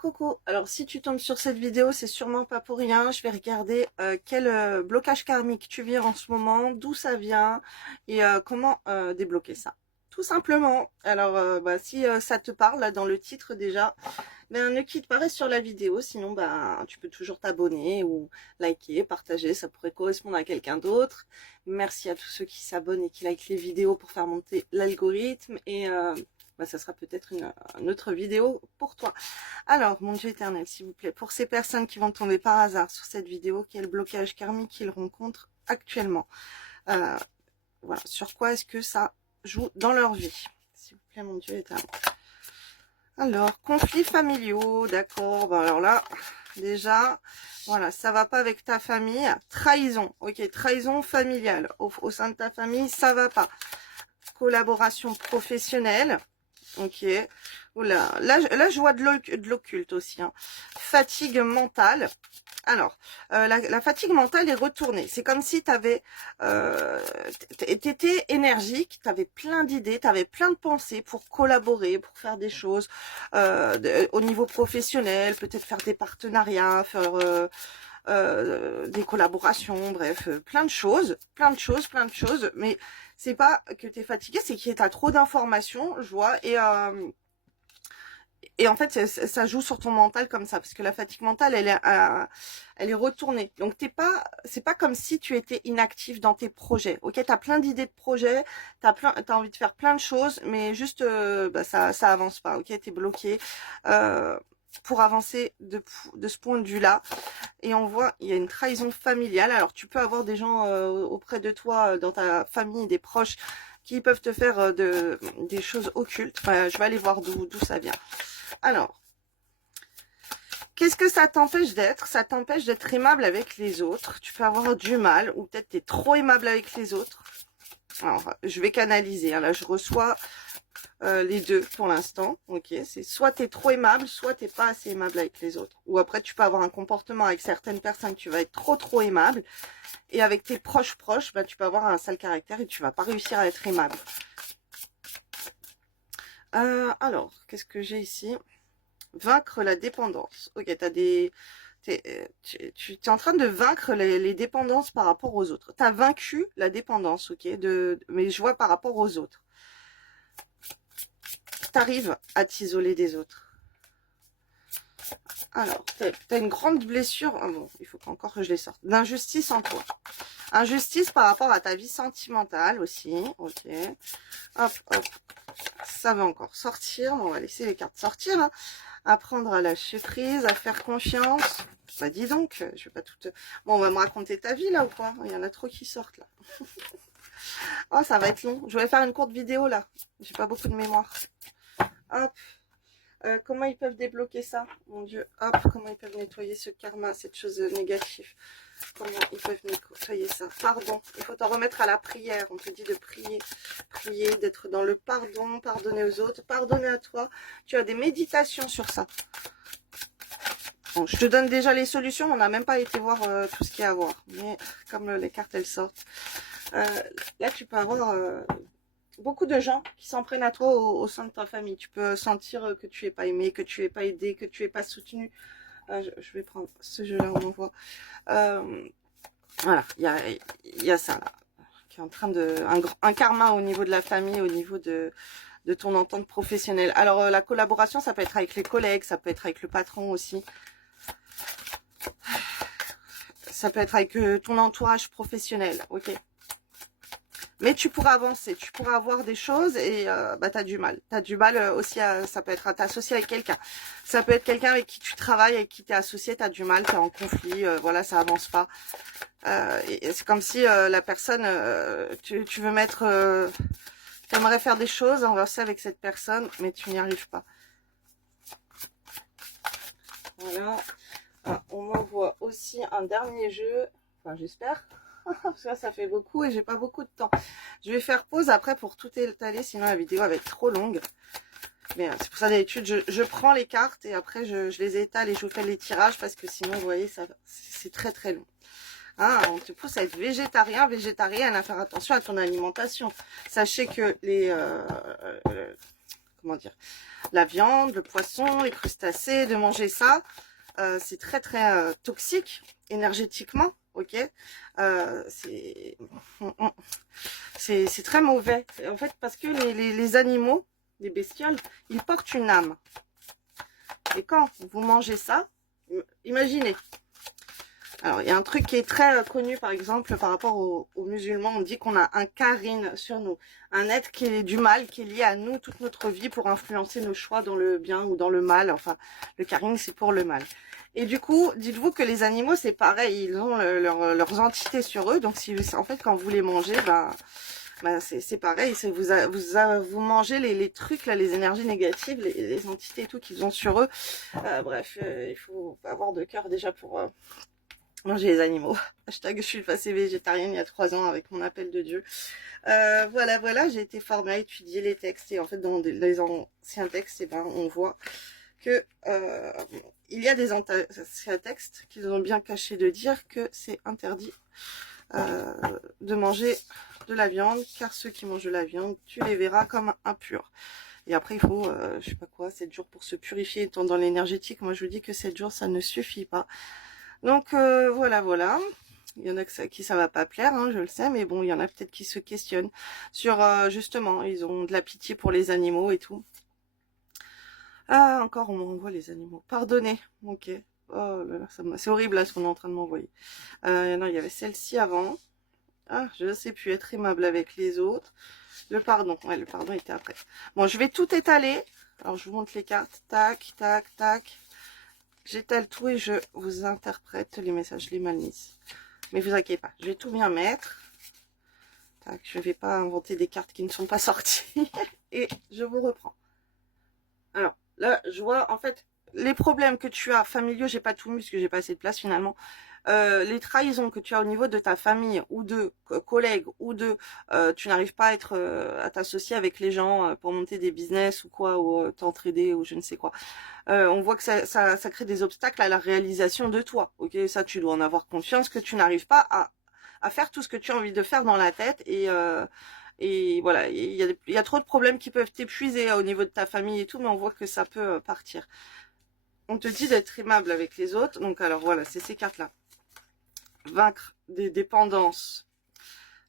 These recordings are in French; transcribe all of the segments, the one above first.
Coucou, alors si tu tombes sur cette vidéo, c'est sûrement pas pour rien. Je vais regarder quel blocage karmique tu vis en ce moment, d'où ça vient et comment débloquer ça. Tout simplement. Alors si ça te parle là dans le titre déjà, ben ne quitte pas, reste sur la vidéo, sinon ben tu peux toujours t'abonner ou liker, partager, ça pourrait correspondre à quelqu'un d'autre. Merci à tous ceux qui s'abonnent et qui likent les vidéos pour faire monter l'algorithme et ça sera peut-être une autre vidéo pour toi. Alors, mon Dieu éternel, s'il vous plaît, pour ces personnes qui vont tomber par hasard sur cette vidéo, quel blocage karmique ils rencontrent actuellement, voilà, sur quoi est-ce que ça joue dans leur vie, s'il vous plaît, mon Dieu éternel. Alors, conflits familiaux, d'accord, bon alors là, déjà, voilà, ça va pas avec ta famille, trahison, ok, trahison familiale, au sein de ta famille, ça va pas, collaboration professionnelle, ok. Oula, là je vois de l'occulte aussi. Hein. Fatigue mentale. Alors, la fatigue mentale est retournée. C'est comme si tu avais... t'étais énergique, tu avais plein d'idées, tu avais plein de pensées pour collaborer, pour faire des choses au niveau professionnel, peut-être faire des partenariats, faire... des collaborations, bref, plein de choses, mais c'est pas que tu es fatigué, c'est que tu as trop d'informations, je vois, et en fait, ça joue sur ton mental comme ça, parce que la fatigue mentale, elle est retournée. Donc, c'est pas comme si tu étais inactif dans tes projets. Ok, t'as plein d'idées de projets, t'as envie de faire plein de choses, mais juste, ça avance pas. Ok, t'es bloqué. Pour avancer de ce point de vue-là, et on voit, il y a une trahison familiale. Alors, tu peux avoir des gens auprès de toi, dans ta famille, des proches, qui peuvent te faire des choses occultes. Enfin, je vais aller voir d'où ça vient. Alors, qu'est-ce que ça t'empêche d'être? Ça t'empêche d'être aimable avec les autres. Tu peux avoir du mal, ou peut-être tu es trop aimable avec les autres. Alors, je vais canaliser. Hein. Là, je reçois les deux pour l'instant. Ok, c'est soit tu es trop aimable, soit tu n'es pas assez aimable avec les autres. Ou après, tu peux avoir un comportement avec certaines personnes, tu vas être trop aimable. Et avec tes proches, bah, tu peux avoir un sale caractère et tu vas pas réussir à être aimable. Alors, qu'est-ce que j'ai ici? Vaincre la dépendance. Ok, tu es en train de vaincre les dépendances par rapport aux autres. Tu as vaincu la dépendance, ok, mais je vois par rapport aux autres. Tu arrives à t'isoler des autres. Alors, tu as une grande blessure, oh bon, il faut encore que je les sorte, d'injustice en toi. Injustice par rapport à ta vie sentimentale aussi, ok. Hop, hop, ça va encore sortir, on va laisser les cartes sortir, hein. Apprendre à lâcher prise, à faire confiance. Bah dis donc, je vais pas tout... Bon, on va me raconter ta vie là ou quoi? Il y en a trop qui sortent là. Oh, ça va être long. Je vais faire une courte vidéo là. J'ai pas beaucoup de mémoire. Hop. Comment ils peuvent débloquer ça? Mon Dieu. Hop, comment ils peuvent nettoyer ce karma, cette chose négative? Comment ils peuvent nettoyer ça? Pardon. Il faut t'en remettre à la prière. On te dit de prier. Prier, d'être dans le pardon, pardonner aux autres, pardonner à toi. Tu as des méditations sur ça. Bon, je te donne déjà les solutions. On n'a même pas été voir tout ce qu'il y a à voir. Mais comme les cartes, elles sortent. Là, tu peux avoir... beaucoup de gens qui s'en prennent à toi au sein de ta famille. Tu peux sentir que tu es pas aimé, que tu es pas aidé, que tu es pas soutenu. Je vais prendre ce jeu-là, on en voit. Voilà, il y a ça là, qui est en train de... Un karma au niveau de la famille, au niveau de ton entente professionnelle. Alors, la collaboration, ça peut être avec les collègues, ça peut être avec le patron aussi. Ça peut être avec ton entourage professionnel, ok. Mais tu pourras avancer, tu pourras avoir des choses et tu as du mal. Tu as du mal aussi, ça peut être à t'associer avec quelqu'un. Ça peut être quelqu'un avec qui tu travailles, avec qui tu es associé, tu as du mal, tu es en conflit, voilà, ça avance pas. Et c'est comme si la personne, tu veux mettre... tu aimerais faire des choses, avancer avec cette personne, mais tu n'y arrives pas. Voilà. On m'envoie aussi un dernier jeu, enfin j'espère. Parce que ça fait beaucoup et j'ai pas beaucoup de temps. Je vais faire pause après pour tout étaler, sinon la vidéo va être trop longue. Mais c'est pour ça d'habitude je prends les cartes et après je les étale et je vous fais les tirages parce que sinon vous voyez ça c'est très long. Hein, on te pousse à être végétarienne, à faire attention à ton alimentation. Sachez que les comment dire, la viande, le poisson, les crustacés, de manger ça. C'est très très toxique énergétiquement, ok. C'est c'est très mauvais en fait, parce que les animaux, les bestioles, ils portent une âme. Et quand vous mangez ça, imaginez. Alors, il y a un truc qui est très connu, par exemple, par rapport aux musulmans. On dit qu'on a un karine sur nous. Un être qui est du mal, qui est lié à nous toute notre vie pour influencer nos choix dans le bien ou dans le mal. Enfin, le karine, c'est pour le mal. Et du coup, dites-vous que les animaux, c'est pareil. Ils ont leurs entités sur eux. Donc, si, en fait, quand vous les mangez, c'est pareil. Vous mangez les trucs, là, les énergies négatives, les entités et tout qu'ils ont sur eux. Bref, il faut avoir de cœur déjà pour... manger les animaux. Hashtag je suis passée végétarienne il y a 3 ans avec mon appel de Dieu. Voilà, j'ai été formée à étudier les textes, et en fait dans les anciens textes, on voit que il y a des anciens textes qui ont bien caché de dire que c'est interdit de manger de la viande, car ceux qui mangent de la viande, tu les verras comme impurs. Et après, il faut, je sais pas quoi, 7 jours pour se purifier, étant dans l'énergétique. Moi, je vous dis que 7 jours, ça ne suffit pas. Donc voilà. Il y en a qui ça va pas plaire, hein, je le sais, mais bon, il y en a peut-être qui se questionnent sur justement, ils ont de la pitié pour les animaux et tout. Ah, encore on m'envoie les animaux. Pardonnez, ok. Oh là là, c'est horrible là ce qu'on est en train de m'envoyer. Non, il y avait celle-ci avant. Ah, je sais plus être aimable avec les autres. Le pardon, ouais, le pardon était après. Bon, je vais tout étaler. Alors je vous montre les cartes. Tac, tac, tac. J'étale tout et je vous interprète les messages, les mal mis. Mais vous inquiétez pas, je vais tout bien mettre. Tac, je ne vais pas inventer des cartes qui ne sont pas sorties. Et je vous reprends. Alors, là, je vois, en fait, les problèmes que tu as familiaux, j'ai pas tout mis parce que j'ai pas assez de place finalement. Les trahisons que tu as au niveau de ta famille ou de collègues ou de tu n'arrives pas à être à t'associer avec les gens pour monter des business ou quoi, ou t'entraider ou je ne sais quoi. On voit que ça crée des obstacles à la réalisation de toi. Ok, ça tu dois en avoir conscience que tu n'arrives pas à faire tout ce que tu as envie de faire dans la tête, et voilà, il y a trop de problèmes qui peuvent t'épuiser au niveau de ta famille et tout, mais on voit que ça peut partir. On te dit d'être aimable avec les autres, donc alors voilà, c'est ces cartes-là. Vaincre des dépendances,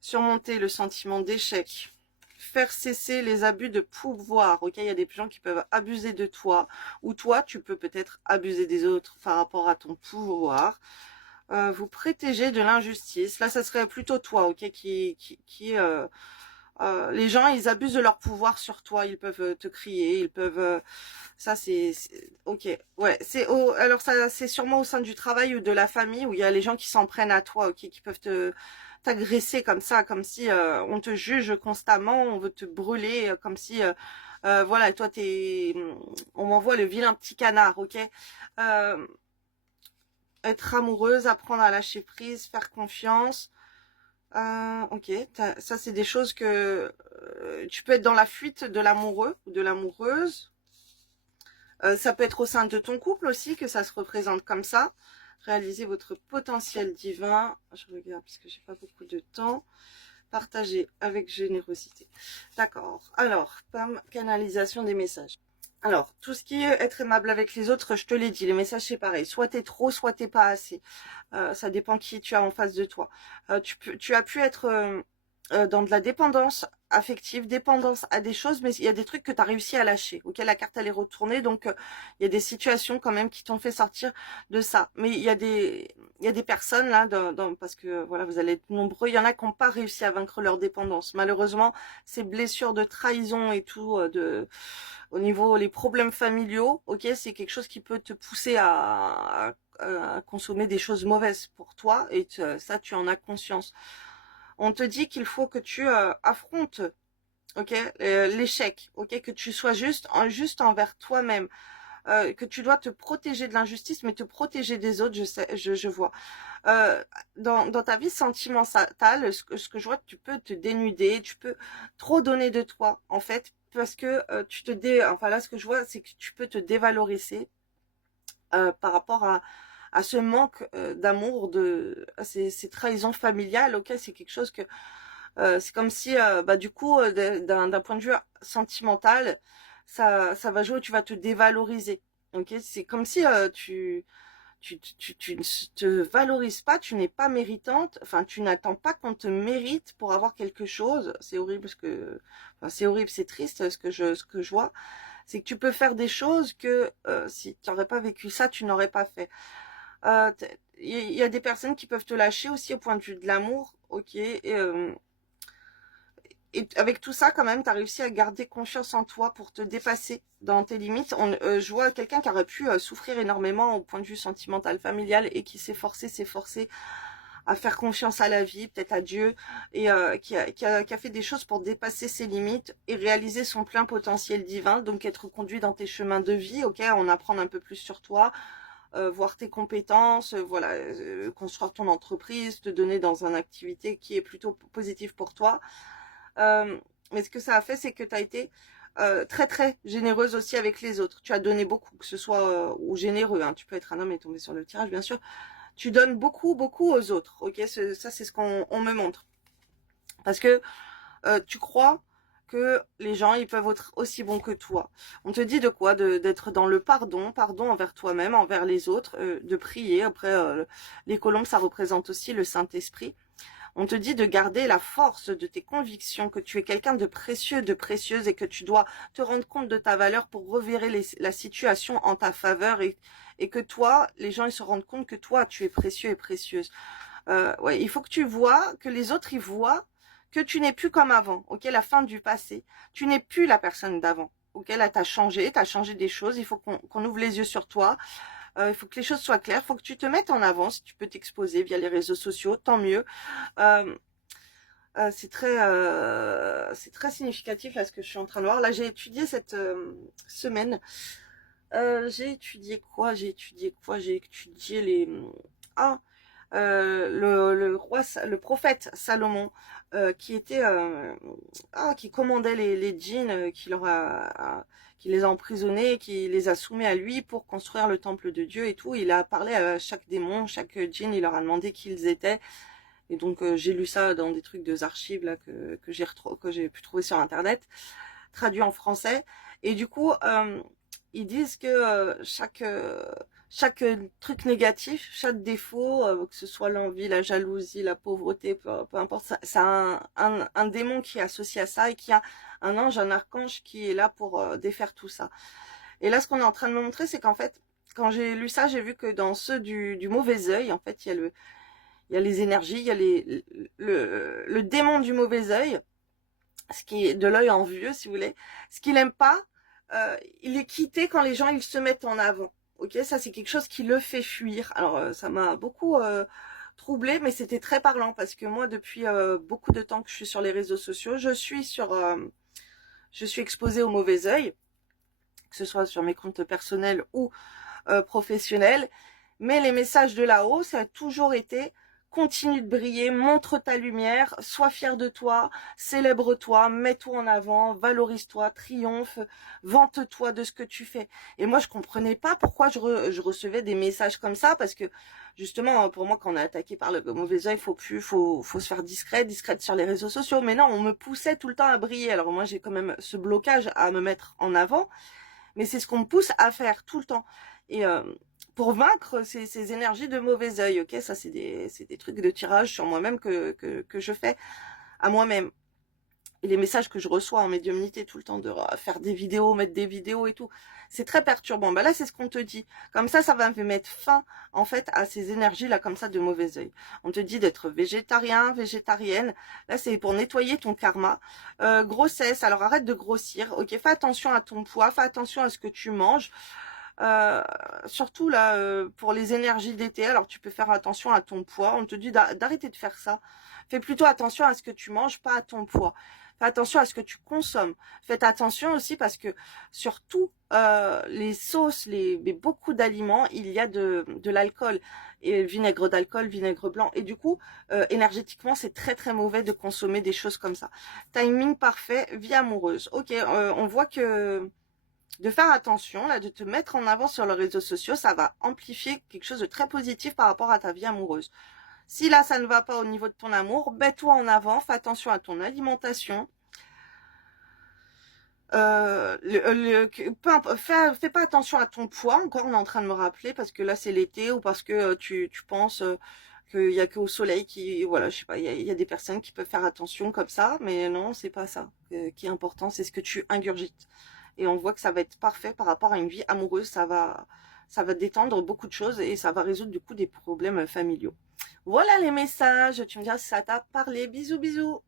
surmonter le sentiment d'échec, faire cesser les abus de pouvoir. Ok, il y a des gens qui peuvent abuser de toi, ou toi, tu peux peut-être abuser des autres par rapport à ton pouvoir. Vous protéger de l'injustice. Là, ça serait plutôt toi, ok, les gens, ils abusent de leur pouvoir sur toi. Ils peuvent te crier, ils peuvent. Ça, ok. Ouais, alors ça, c'est sûrement au sein du travail ou de la famille où il y a les gens qui s'en prennent à toi, ok, qui peuvent t'agresser comme ça, comme si on te juge constamment, on veut te brûler, comme si voilà, toi on m'envoie le vilain petit canard, ok. Être amoureuse, apprendre à lâcher prise, faire confiance. Ok, ça c'est des choses que tu peux être dans la fuite de l'amoureux ou de l'amoureuse. Ça peut être au sein de ton couple aussi que ça se représente comme ça. Réaliser votre potentiel divin. Je regarde parce que j'ai pas beaucoup de temps. Partager avec générosité. D'accord. Alors, pam, canalisation des messages. Alors, tout ce qui est être aimable avec les autres, je te l'ai dit, les messages c'est pareil. Soit t'es trop, soit t'es pas assez. Ça dépend qui tu as en face de toi. Tu as pu être dans de la dépendance affective, dépendance à des choses, mais il y a des trucs que tu as réussi à lâcher. Ok, la carte elle est retournée, donc il y a des situations quand même qui t'ont fait sortir de ça. Mais il y a des personnes là, parce que voilà, vous allez être nombreux, il y en a qui n'ont pas réussi à vaincre leur dépendance. Malheureusement, ces blessures de trahison et tout, au niveau les problèmes familiaux, ok, c'est quelque chose qui peut te pousser à consommer des choses mauvaises pour toi, et ça tu en as conscience. On te dit qu'il faut que tu affrontes, ok, l'échec, ok, que tu sois juste envers toi-même, que tu dois te protéger de l'injustice, mais te protéger des autres. Je vois. Dans ta vie sentimentale, ce que je vois, tu peux te dénuder, tu peux trop donner de toi, en fait, parce que enfin là, ce que je vois, c'est que tu peux te dévaloriser par rapport à ce manque d'amour, à ces trahisons familiales. Ok, c'est quelque chose que c'est comme si du coup d'un point de vue sentimental, ça va jouer, tu vas te dévaloriser. Ok, c'est comme si tu ne te valorises pas, tu n'es pas méritante, enfin tu n'attends pas qu'on te mérite pour avoir quelque chose. C'est horrible enfin, c'est horrible, c'est triste ce que je vois, c'est que tu peux faire des choses que si tu n'aurais pas vécu ça, tu n'aurais pas fait. Il y a des personnes qui peuvent te lâcher aussi au point de vue de l'amour, ok, et avec tout ça, quand même, tu as réussi à garder confiance en toi pour te dépasser dans tes limites. Je vois quelqu'un qui aurait pu souffrir énormément au point de vue sentimental, familial, et qui s'est forcé à faire confiance à la vie, peut-être à Dieu, et qui a fait des choses pour dépasser ses limites et réaliser son plein potentiel divin, donc être conduit dans tes chemins de vie, ok, en apprendre un peu plus sur toi, voir tes compétences, voilà, construire ton entreprise, te donner dans une activité qui est plutôt positive pour toi. Euh, mais ce que ça a fait, c'est que tu as été très très généreuse aussi avec les autres. Tu as donné beaucoup, que ce soit ou généreux. Hein. Tu peux être un homme et tomber sur le tirage, bien sûr. Tu donnes beaucoup beaucoup aux autres. Ok, ça c'est ce qu'on me montre. Parce que tu crois que les gens ils peuvent être aussi bons que toi. On te dit de quoi? D'être dans le pardon, pardon envers toi-même, envers les autres, de prier. Après, les colombes, ça représente aussi le Saint-Esprit. On te dit de garder la force de tes convictions, que tu es quelqu'un de précieux, de précieuse et que tu dois te rendre compte de ta valeur pour revirer la situation en ta faveur et que toi, les gens ils se rendent compte que toi, tu es précieux et précieuse. Ouais, il faut que tu vois, que les autres ils voient que tu n'es plus comme avant, ok, la fin du passé. Tu n'es plus la personne d'avant, ok, là t'as changé des choses, il faut qu'on ouvre les yeux sur toi. Il faut que les choses soient claires, il faut que tu te mettes en avant, si tu peux t'exposer via les réseaux sociaux, tant mieux. Euh, c'est très significatif là ce que je suis en train de voir. Là, j'ai étudié cette semaine. J'ai étudié quoi? J'ai étudié quoi? J'ai étudié les ah le roi, le prophète Salomon qui était qui commandait les djinns, qui les a emprisonnés, qui les a soumis à lui pour construire le temple de Dieu et tout. Il a parlé à chaque démon, chaque djinn, il leur a demandé qui ils étaient. Et donc j'ai lu ça dans des trucs de archives là que j'ai pu trouver sur internet, traduit en français. Et du coup ils disent que chaque truc négatif, chaque défaut, que ce soit l'envie, la jalousie, la pauvreté, peu importe, c'est un démon qui est associé à ça et qui a un ange, un archange qui est là pour défaire tout ça. Et là, ce qu'on est en train de me montrer, c'est qu'en fait, quand j'ai lu ça, j'ai vu que dans ceux du mauvais œil, en fait, il y a les énergies, il y a le démon du mauvais œil, ce qui est de l'œil envieux, si vous voulez. Ce qu'il aime pas, il est quitté quand les gens ils se mettent en avant. Ok, ça c'est quelque chose qui le fait fuir. Alors ça m'a beaucoup troublé, mais c'était très parlant parce que moi depuis beaucoup de temps que je suis sur les réseaux sociaux, je suis exposée au mauvais œil, que ce soit sur mes comptes personnels ou professionnels. Mais les messages de là-haut, ça a toujours été: continue de briller, montre ta lumière, sois fier de toi, célèbre-toi, mets-toi en avant, valorise-toi, triomphe, vante-toi de ce que tu fais. Et moi, je comprenais pas pourquoi je recevais des messages comme ça, parce que justement, pour moi, quand on est attaqué par le mauvais œil, faut se faire discrète sur les réseaux sociaux. Mais non, on me poussait tout le temps à briller. Alors moi, j'ai quand même ce blocage à me mettre en avant, mais c'est ce qu'on me pousse à faire tout le temps. Et pour vaincre ces énergies de mauvais œil, ok, ça c'est des trucs de tirage sur moi-même que je fais à moi-même. Et les messages que je reçois en médiumnité tout le temps de faire des vidéos, mettre des vidéos et tout, c'est très perturbant. Bah là, c'est ce qu'on te dit. Comme ça va me mettre fin, en fait, à ces énergies-là, comme ça, de mauvais œil. On te dit d'être végétarien, végétarienne. Là, c'est pour nettoyer ton karma. Grossesse, alors arrête de grossir. Ok, fais attention à ton poids, fais attention à ce que tu manges. Euh, Surtout là pour les énergies d'été, alors tu peux faire attention à ton poids. On te dit d'arrêter de faire ça. Fais plutôt attention à ce que tu manges, pas à ton poids. Fais attention à ce que tu consommes. Faites attention aussi parce que surtout les sauces, mais beaucoup d'aliments, il y a de l'alcool. Et vinaigre d'alcool, vinaigre blanc. Et du coup, énergétiquement, c'est très très mauvais de consommer des choses comme ça. Timing parfait, vie amoureuse. Ok, on voit que de faire attention, là, de te mettre en avant sur les réseaux sociaux, ça va amplifier quelque chose de très positif par rapport à ta vie amoureuse. Si là, ça ne va pas au niveau de ton amour, mets-toi en avant, fais attention à ton alimentation. Fais pas attention à ton poids, encore on est en train de me rappeler, parce que là c'est l'été, ou parce que tu penses qu'il y a que au soleil qui, voilà, je sais pas, il y a des personnes qui peuvent faire attention comme ça, mais non, c'est pas ça qui est important, c'est ce que tu ingurgites. Et on voit que ça va être parfait par rapport à une vie amoureuse, ça va détendre beaucoup de choses et ça va résoudre du coup des problèmes familiaux. Voilà les messages, tu me diras si ça t'a parlé. Bisous bisous.